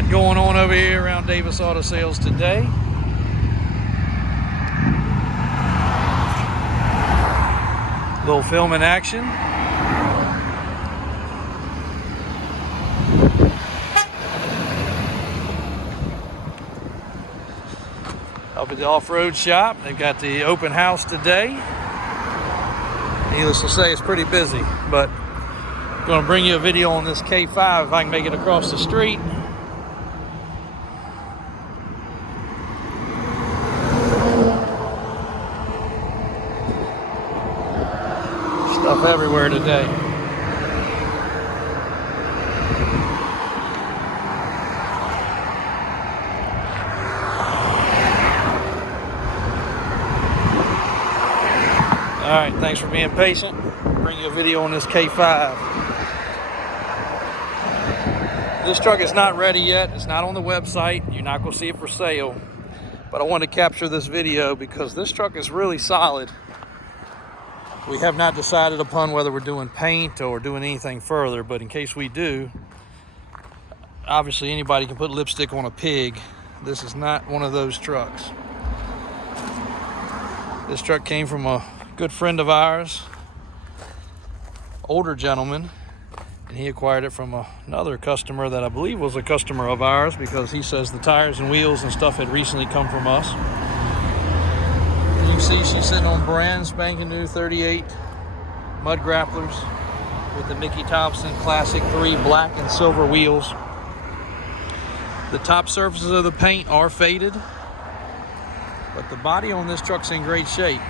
lot going on over here around Davis Auto Sales today. Little filming action. Up at the off-road shop, they've got the open house today. Needless to say, it's pretty busy, but I'm going to bring you a video on this K5 if I can make it across the street. Stuff everywhere today. All right, thanks for being patient. I'll bring you a video on this K5. This truck is not ready yet. It's not on the website. You're not going to see it for sale. But I wanted to capture this video because this truck is really solid. We have not decided upon whether we're doing paint or doing anything further, but in case we do, obviously anybody can put lipstick on a pig. This is not one of those trucks. This truck came from a good friend of ours, older gentleman, and he acquired it from another customer that I believe was a customer of ours, because he says the tires and wheels and stuff had recently come from us. You can see she's sitting on brand spanking new 38 mud grapplers with the Mickey Thompson Classic 3 black and silver wheels. The top surfaces of the paint are faded, but the body on this truck's in great shape.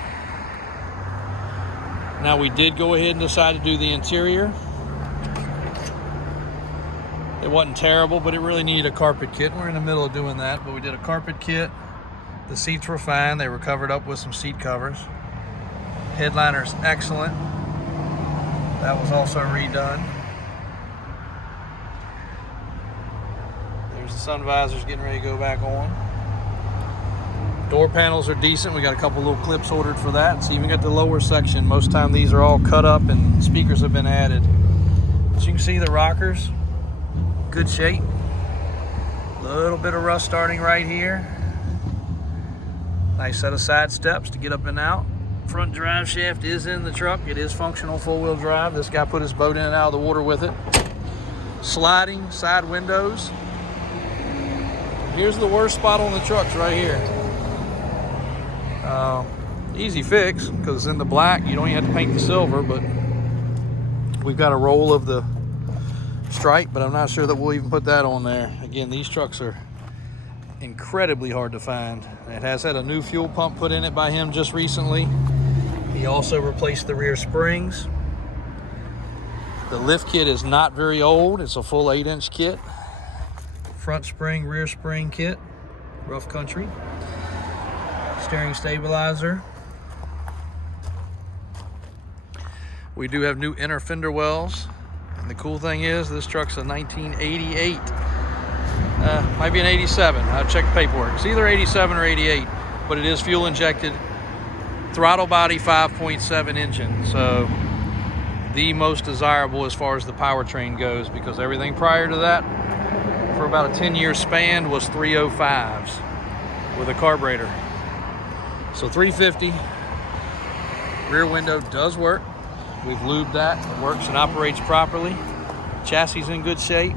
Now, we did go ahead and decide to do the interior. It wasn't terrible, but it really needed a carpet kit. We're in the middle of doing that, but we did a carpet kit. The seats were fine. They were covered up with some seat covers. Headliner's excellent. That was also redone. There's the sun visors getting ready to go back on. Door panels are decent. We got a couple little clips ordered for that. It's even got the lower section. Most time these are all cut up and speakers have been added. As you can see, the rockers, good shape. A little bit of rust starting right here. Nice set of side steps to get up and out. Front drive shaft is in the truck. It is functional four-wheel drive. This guy put his boat in and out of the water with it. Sliding side windows. Here's the worst spot on the trucks right here. Easy fix, because it's in the black. You don't even have to paint the silver, but we've got a roll of the stripe, but I'm not sure that we'll even put that on there. Again, these trucks are incredibly hard to find. It has had a new fuel pump put in it by him just recently. He also replaced the rear springs. The lift kit is not very old. It's a full 8-inch kit. Front spring, rear spring kit, rough country. Steering stabilizer. We do have new inner fender wells, and the cool thing is this truck's a 1988. Might be an 87. I'll check the paperwork. It's either 87 or 88, but it is fuel injected, throttle body 5.7 engine. So the most desirable as far as the powertrain goes, because everything prior to that for about a 10-year span was 305s with a carburetor. So 350, rear window does work. We've lubed that. It works and operates properly. Chassis is in good shape.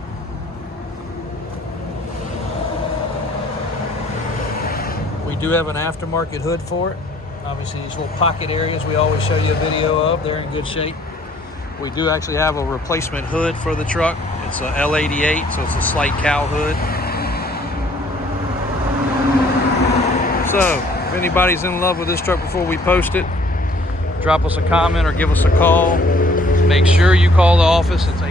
We do have an aftermarket hood for it. Obviously, these little pocket areas we always show you a video of, they're in good shape. We do actually have a replacement hood for the truck. It's a L88, so it's a slight cow hood. So, if anybody's in love with this truck before we post it, drop us a comment or give us a call. Make sure you call the office. It's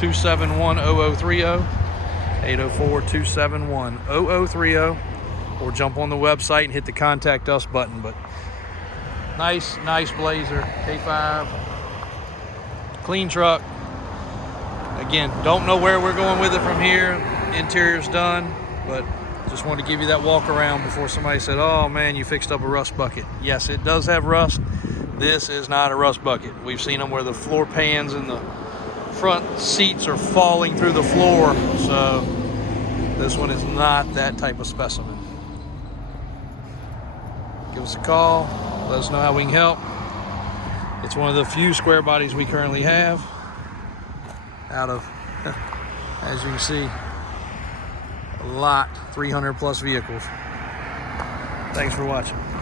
804-271-0030, 804-271-0030, or jump on the website and hit the contact us button. But nice Blazer K5, clean truck. Again, don't know where we're going with it from here. Interior's done, but just wanted to give you that walk around before somebody said, oh man, you fixed up a rust bucket. Yes, it does have rust. This is not a rust bucket. We've seen them where the floor pans and the front seats are falling through the floor. So This one is not that type of specimen. Give us a call, let us know how we can help. It's one of the few square bodies we currently have out of, as you can see, a lot, 300 plus vehicles. Thanks for watching.